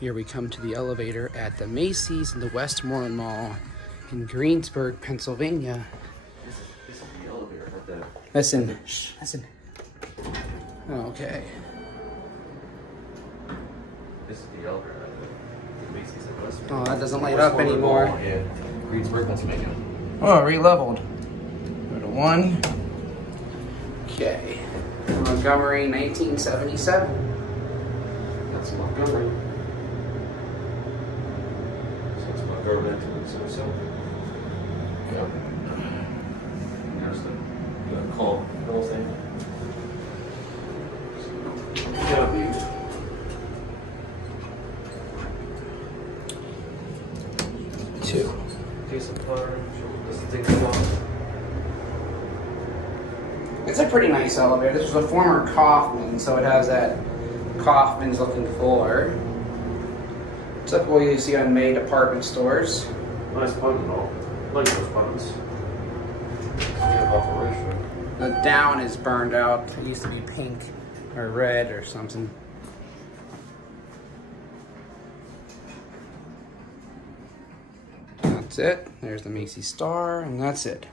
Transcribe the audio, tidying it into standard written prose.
Here we come to the elevator at the Macy's in the Westmoreland Mall in Greensburg, Pennsylvania. This is the elevator at the... Listen, listen. Okay. This is the elevator at the Macy's at Westmoreland. Oh, that doesn't light up anymore. Yeah, Greensburg, Pennsylvania. Oh, re-leveled. Go to 1. Okay. Montgomery, 1977. That's Montgomery. So it's Montgomery 1977. Yep. And there's the call, the whole thing. Gotta be. Decent car. This thing's long. It's a pretty nice elevator. This was a former Kaufmann, so it has that Kaufmanns looking floor. Typical you see on May department stores. Nice button though. Like those buttons. Get operation. The down is burned out. It used to be pink or red or something. That's it. There's the Macy star, and that's it.